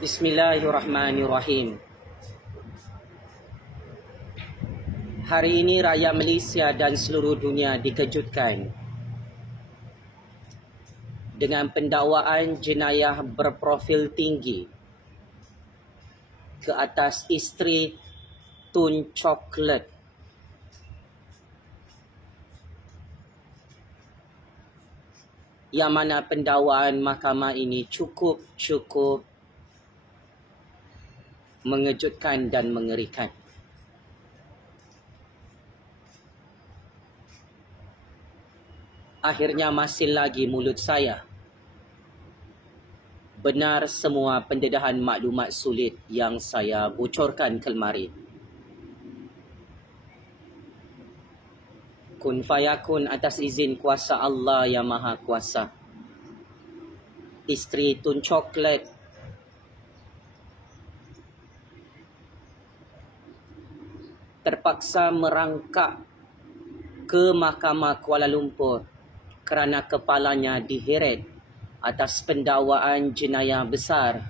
Bismillahirrahmanirrahim. Hari ini rakyat Malaysia dan seluruh dunia dikejutkan dengan pendakwaan jenayah berprofil tinggi ke atas isteri Tun Chocolate yang mana pendakwaan mahkamah ini cukup mengejutkan dan mengerikan. Akhirnya masih lagi mulut saya benar semua pendedahan maklumat sulit yang saya bocorkan kemari. Kun fayakun atas izin kuasa Allah yang Maha Kuasa. Isteri Tun Chocolate terpaksa merangkak ke Mahkamah Kuala Lumpur kerana kepalanya diheret atas pendakwaan jenayah besar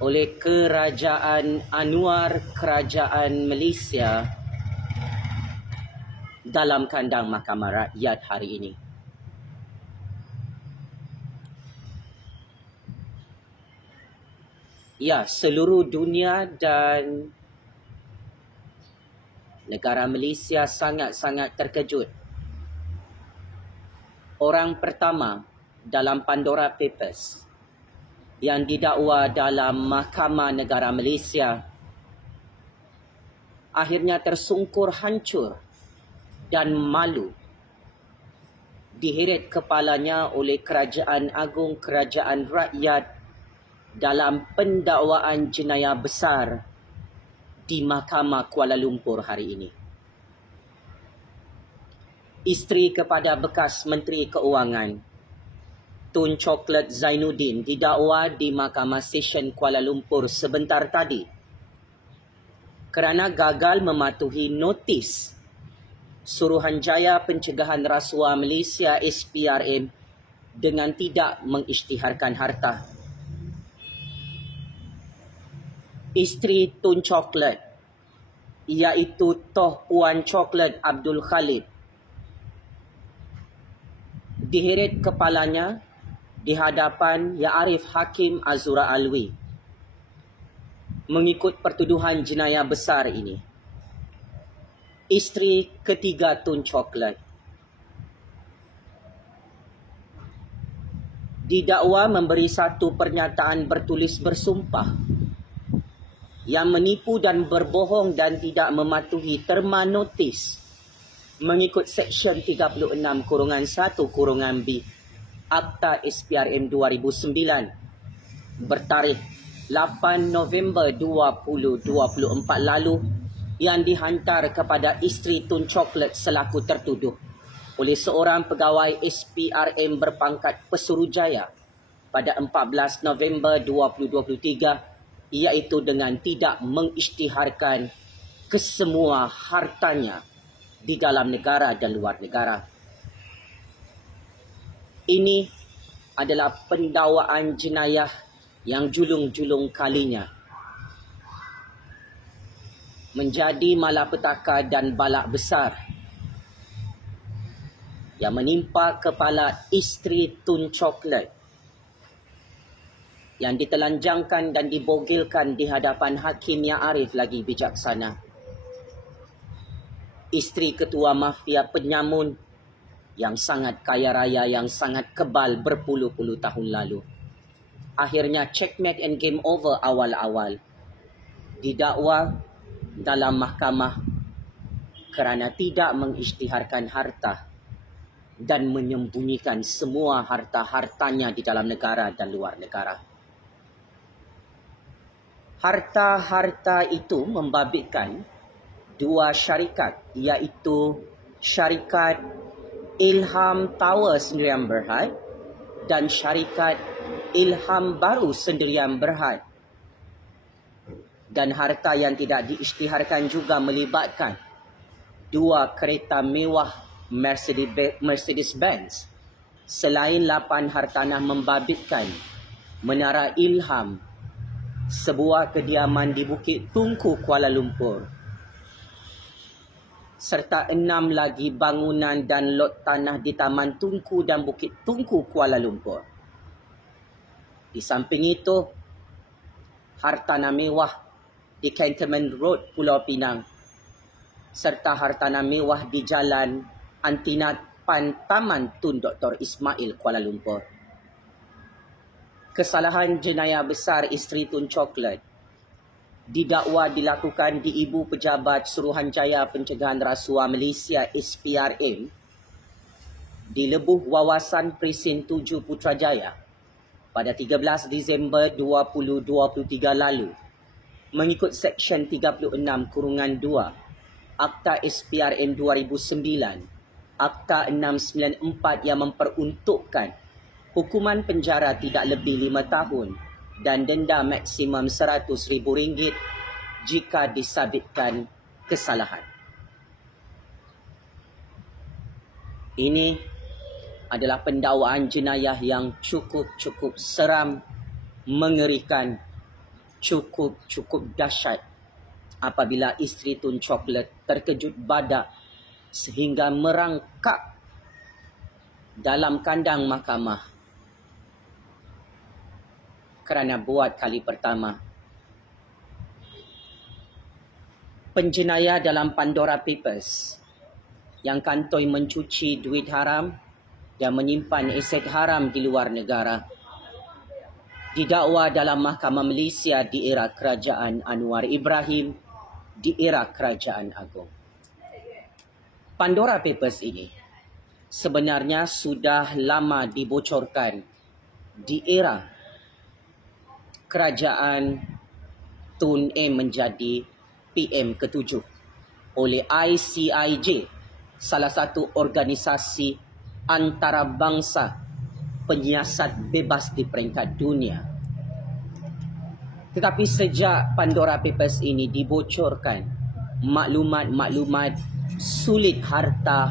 oleh Kerajaan Anwar Kerajaan Malaysia dalam kandang Mahkamah Rakyat hari ini. Ya, seluruh dunia dan negara Malaysia sangat-sangat terkejut. Orang pertama dalam Pandora Papers yang didakwa dalam Mahkamah Negara Malaysia akhirnya tersungkur hancur dan malu diheret kepalanya oleh Kerajaan Agung Kerajaan Rakyat dalam pendakwaan jenayah besar di Mahkamah Kuala Lumpur hari ini. Isteri kepada bekas Menteri Keuangan Tun Chocolate Zainuddin didakwa di Mahkamah Session Kuala Lumpur sebentar tadi kerana gagal mematuhi notis Suruhanjaya Pencegahan Rasuah Malaysia SPRM dengan tidak mengisytiharkan harta. Isteri Tun Chocolate, iaitu Toh Puan Chocolate Abdul Khalid, diheret kepalanya di hadapan Yang Arif Hakim Azura Alwi mengikut pertuduhan jenayah besar ini. Isteri ketiga Tun Chocolate didakwa memberi satu pernyataan bertulis bersumpah yang menipu dan berbohong dan tidak mematuhi terma notis mengikut Seksyen 36-1-B Akta SPRM 2009 bertarikh 8 November 2024 lalu yang dihantar kepada isteri Tun Chocolate selaku tertuduh oleh seorang pegawai SPRM berpangkat Pesuruhjaya pada 14 November 2023 iaitu dengan tidak mengisytiharkan kesemua hartanya di dalam negara dan luar negara. Ini adalah pendakwaan jenayah yang julung-julung kalinya menjadi malapetaka dan balak besar yang menimpa kepala isteri Tun Chocolate yang ditelanjangkan dan dibogilkan di hadapan Hakim Yang Arif lagi bijaksana. Isteri ketua mafia penyamun yang sangat kaya raya, yang sangat kebal berpuluh-puluh tahun lalu. Akhirnya checkmate and game over awal-awal. Didakwa dalam mahkamah kerana tidak mengisytiharkan harta dan menyembunyikan semua harta-hartanya di dalam negara dan luar negara. Harta-harta itu membabitkan dua syarikat, iaitu syarikat Ilham Tower Sendirian Berhad dan syarikat Ilham Baru Sendirian Berhad. Dan harta yang tidak diisytiharkan juga melibatkan dua kereta mewah Mercedes-Benz. Selain 8 hartanah membabitkan Menara Ilham, sebuah kediaman di Bukit Tungku, Kuala Lumpur, serta 6 lagi bangunan dan lot tanah di Taman Tungku dan Bukit Tungku, Kuala Lumpur. Di samping itu, hartanah mewah di Cantonment Road, Pulau Pinang, serta hartanah mewah di Jalan Antinat Pan Taman Tun Dr. Ismail, Kuala Lumpur. Kesalahan jenayah besar isteri Tun Chocolate didakwa dilakukan di Ibu Pejabat Suruhanjaya Pencegahan Rasuah Malaysia SPRM di Lebuh Wawasan Presin 7 Putrajaya pada 13 Disember 2023 lalu mengikut Seksyen 36(2) Akta SPRM 2009, Akta 694 yang memperuntukkan hukuman penjara tidak lebih 5 tahun dan denda maksimum RM100,000 jika disabitkan kesalahan. Ini adalah pendakwaan jenayah yang cukup seram, mengerikan, cukup dahsyat apabila isteri Tun Chocolate terkejut badak sehingga merangkak dalam kandang mahkamah kerana buat kali pertama. Penjenayah dalam Pandora Papers yang kantoi mencuci duit haram dan menyimpan aset haram di luar negara didakwa dalam Mahkamah Malaysia di era Kerajaan Anwar Ibrahim di era Kerajaan Agong. Pandora Papers ini sebenarnya sudah lama dibocorkan di era Kerajaan Tun M menjadi PM ke-7 oleh ICIJ, salah satu organisasi antarabangsa penyiasat bebas di peringkat dunia. Tetapi sejak Pandora Papers ini dibocorkan, maklumat sulit harta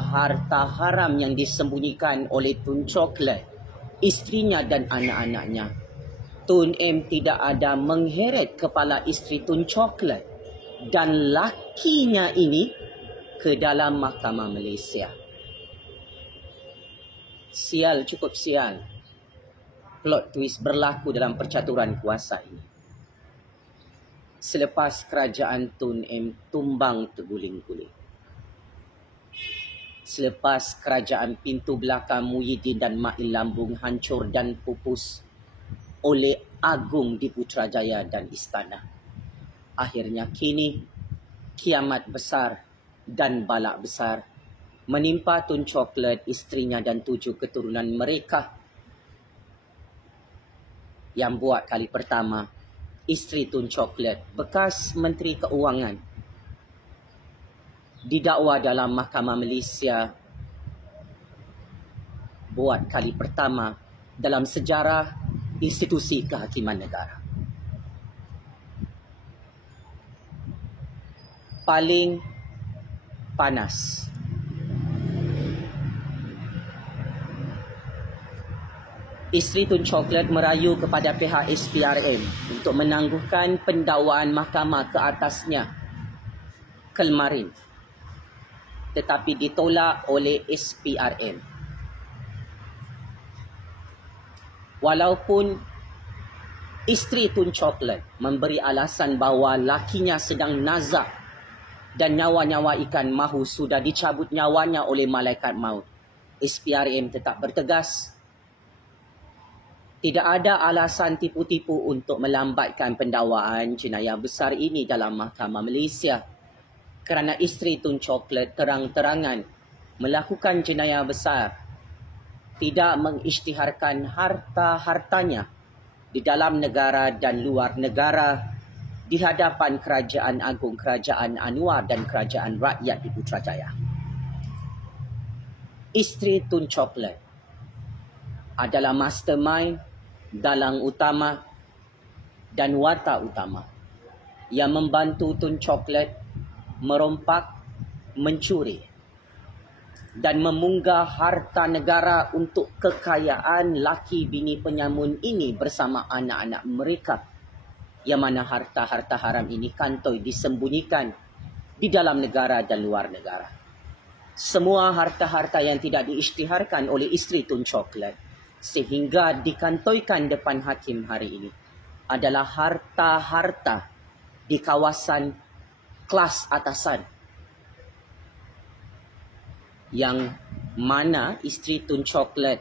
haram yang disembunyikan oleh Tun Chocolate, isterinya dan anak-anaknya. Tun M tidak ada mengheret kepala isteri Tun Chocolate dan lakinya ini ke dalam Mahkamah Malaysia. Sial, cukup sial. Plot twist berlaku dalam percaturan kuasa ini. Selepas kerajaan Tun M tumbang terguling-guling. Selepas kerajaan pintu belakang Muhyiddin dan Mak Lambung hancur dan pupus oleh Agung di Putrajaya dan Istana. Akhirnya kini kiamat besar dan balak besar menimpa Tun Chocolate, isterinya dan 7 keturunan mereka. Yang buat kali pertama, isteri Tun Chocolate, bekas Menteri Keuangan, didakwa dalam Mahkamah Malaysia buat kali pertama dalam sejarah institusi kehakiman negara. Paling panas. Isteri Tun Chocolate merayu kepada pihak SPRM untuk menangguhkan pendakwaan mahkamah ke atasnya kemarin, tetapi ditolak oleh SPRM. Walaupun isteri Tun Chocolate memberi alasan bahawa lakinya sedang nazak dan nyawa-nyawa ikan mahu sudah dicabut nyawanya oleh malaikat maut, SPRM tetap bertegas. Tidak ada alasan tipu-tipu untuk melambatkan pendakwaan jenayah besar ini dalam Mahkamah Malaysia kerana isteri Tun Chocolate terang-terangan melakukan jenayah besar, tidak mengisytiharkan harta-hartanya di dalam negara dan luar negara di hadapan Kerajaan Agung, Kerajaan Anwar dan Kerajaan Rakyat di Putrajaya. Isteri Tun Chocolate adalah mastermind, dalang utama dan watak utama yang membantu Tun Chocolate merompak, mencuri dan memunggah harta negara untuk kekayaan laki bini penyamun ini bersama anak-anak mereka, yang mana harta-harta haram ini kantoi disembunyikan di dalam negara dan luar negara. Semua harta-harta yang tidak diisytiharkan oleh isteri Tun Coklat sehingga dikantoikan depan hakim hari ini adalah harta-harta di kawasan kelas atasan, yang mana isteri Tun Coklat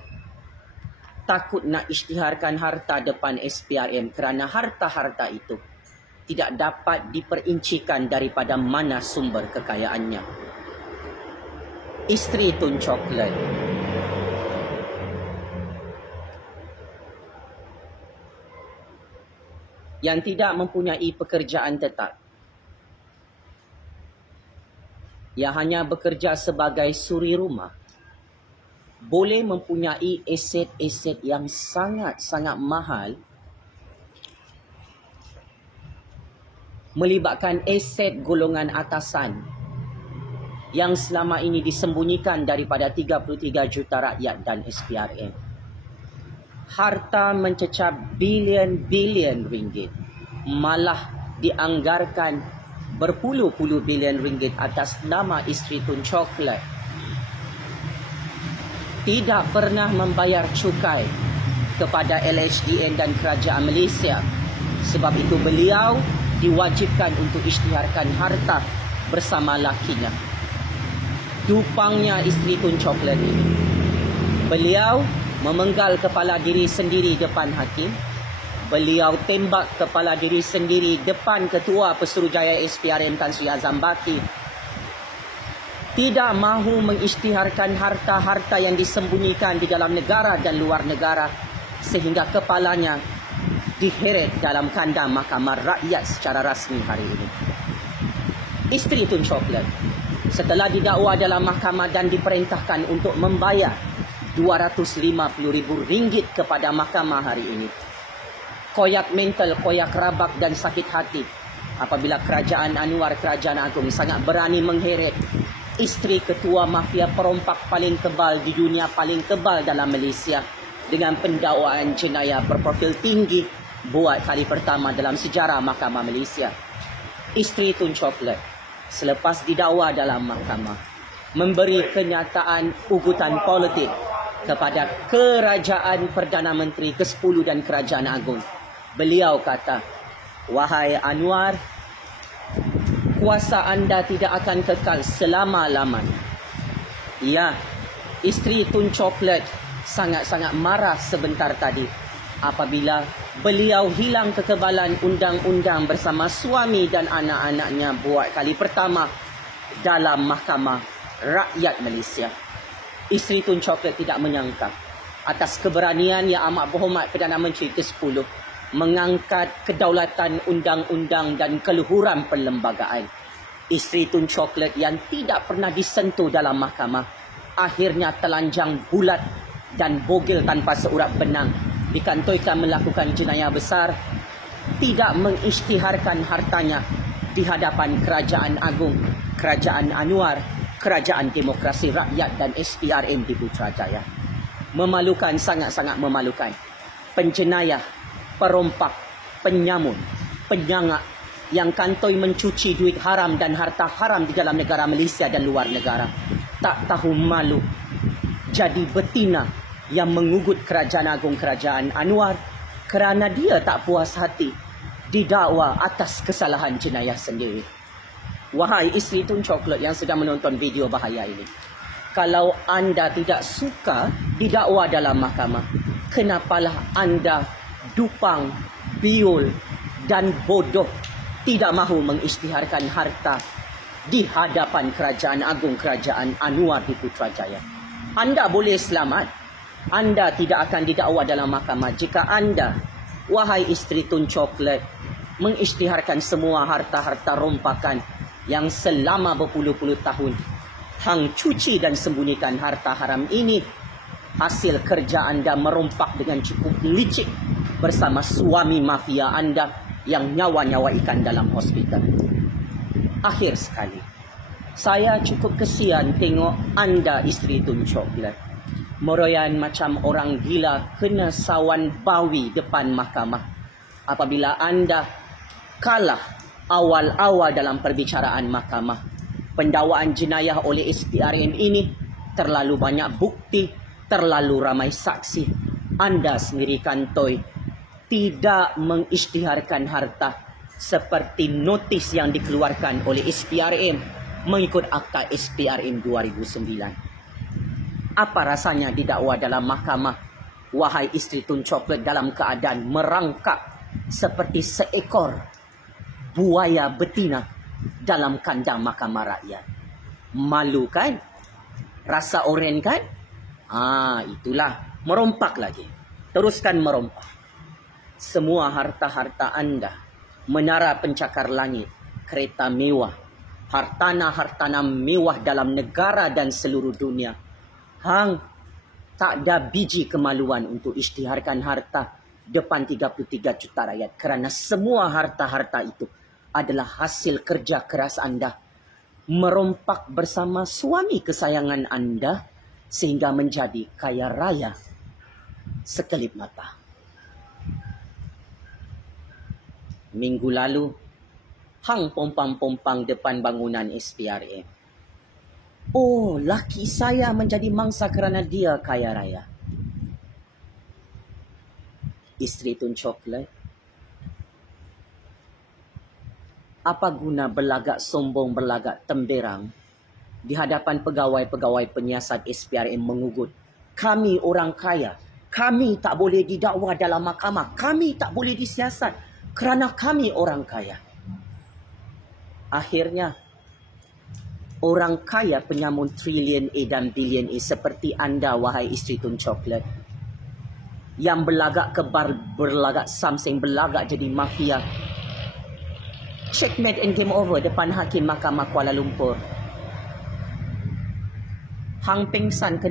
takut nak isytiharkan harta depan SPRM kerana harta-harta itu tidak dapat diperincikan daripada mana sumber kekayaannya. Isteri Tun Coklat yang tidak mempunyai pekerjaan tetap, yang hanya bekerja sebagai suri rumah, boleh mempunyai aset-aset yang sangat-sangat mahal, melibatkan aset golongan atasan yang selama ini disembunyikan daripada 33 juta rakyat dan SPRM. Harta mencecah bilion-bilion ringgit, malah dianggarkan berpuluh-puluh bilion ringgit atas nama isteri Tun Coklat. Tidak pernah membayar cukai kepada LHDN dan Kerajaan Malaysia. Sebab itu beliau diwajibkan untuk isytiharkan harta bersama lakinya. Dupangnya isteri Tun Coklat ini, beliau memenggal kepala diri sendiri depan hakim. Beliau tembak kepala diri sendiri depan Ketua Pesuruhjaya SPRM Tan Sri Azam Baki. Tidak mahu mengisytiharkan harta-harta yang disembunyikan di dalam negara dan luar negara sehingga kepalanya diheret dalam kandang Mahkamah Rakyat secara rasmi hari ini. Isteri Tun Coklat setelah didakwa dalam mahkamah dan diperintahkan untuk membayar RM250,000 kepada mahkamah hari ini, koyak mental, koyak rabak dan sakit hati apabila Kerajaan Anwar, Kerajaan Agung sangat berani mengheret isteri ketua mafia perompak paling kebal di dunia, paling kebal dalam Malaysia, dengan pendakwaan jenayah berprofil tinggi buat kali pertama dalam sejarah Mahkamah Malaysia. Isteri Tun Coklat selepas didakwa dalam mahkamah memberi kenyataan ugutan politik kepada Kerajaan Perdana Menteri ke-10 dan Kerajaan Agung. Beliau kata, "Wahai Anwar, kuasa anda tidak akan kekal selama-lamanya." Ya, isteri Tun Coklat sangat-sangat marah sebentar tadi apabila beliau hilang kekebalan undang-undang bersama suami dan anak-anaknya buat kali pertama dalam Mahkamah Rakyat Malaysia. Isteri Tun Coklat tidak menyangka atas keberanian Yang Amat Berhormat Perdana Menteri ke-10 mengangkat kedaulatan undang-undang dan keluhuran perlembagaan. Isteri Tun Coklat yang tidak pernah disentuh dalam mahkamah akhirnya telanjang bulat dan bogil tanpa seurat benang, dikantoikan melakukan jenayah besar, tidak mengisytiharkan hartanya di hadapan Kerajaan Agung, Kerajaan Anwar, Kerajaan Demokrasi Rakyat dan SPRM di Putrajaya. Memalukan, sangat-sangat memalukan. Penjenayah, perompak, penyamun, penyangak yang kantoi mencuci duit haram dan harta haram di dalam negara Malaysia dan luar negara, tak tahu malu jadi betina yang mengugut Kerajaan Agung, Kerajaan Anwar kerana dia tak puas hati didakwa atas kesalahan jenayah sendiri. Wahai isteri Tun Coklat yang sedang menonton video bahaya ini, kalau anda tidak suka didakwa dalam mahkamah, kenapalah anda dupang, biul dan bodoh tidak mahu mengisytiharkan harta di hadapan Kerajaan Agung, Kerajaan Anwar di Putrajaya? Anda boleh selamat. Anda tidak akan didakwa dalam mahkamah jika anda, wahai isteri Tun Coklat, mengisytiharkan semua harta-harta rompakan yang selama berpuluh-puluh tahun hang cuci dan sembunyikan harta haram ini. Hasil kerja anda merompak dengan cukup licik bersama suami mafia anda yang nyawa-nyawa ikan dalam hospital. Akhir sekali, Saya cukup kesian tengok anda isteri Tun Chocolate meroyan macam orang gila kena sawan bawi depan mahkamah. Apabila anda kalah awal-awal dalam perbicaraan mahkamah, pendakwaan jenayah oleh SPRM ini terlalu banyak bukti, terlalu ramai saksi. Anda sendiri kantoi tidak mengisytiharkan harta seperti notis yang dikeluarkan oleh SPRM mengikut Akta SPRM 2009. Apa rasanya didakwa dalam mahkamah, wahai isteri Tun Chocolate, dalam keadaan merangkak seperti seekor buaya betina dalam kandang mahkamah rakyat? Malu kan? Rasa oren kan? Itulah. Merompak lagi. Teruskan merompak. Semua harta-harta anda, menara pencakar langit, kereta mewah, hartana mewah dalam negara dan seluruh dunia. Hang tak ada biji kemaluan untuk isytiharkan harta depan 33 juta rakyat, kerana semua harta-harta itu adalah hasil kerja keras anda. Merompak bersama suami kesayangan anda sehingga menjadi kaya raya sekelip mata. Minggu lalu, hang pompang-pompang depan bangunan SPRM. Oh, laki saya menjadi mangsa kerana dia kaya raya. Isteri Tun Chocolate, apa guna berlagak sombong, berlagak temberang di hadapan pegawai-pegawai penyiasat SPRM mengugut, kami orang kaya, kami tak boleh didakwa dalam mahkamah, kami tak boleh disiasat kerana kami orang kaya. Akhirnya, orang kaya penyamun trilion A dan bilion A seperti anda, wahai isteri Tun Chocolate, yang berlagak kebar, berlagak samseng, berlagak jadi mafia, checkmate and game over depan hakim mahkamah Kuala Lumpur. Hang pengsan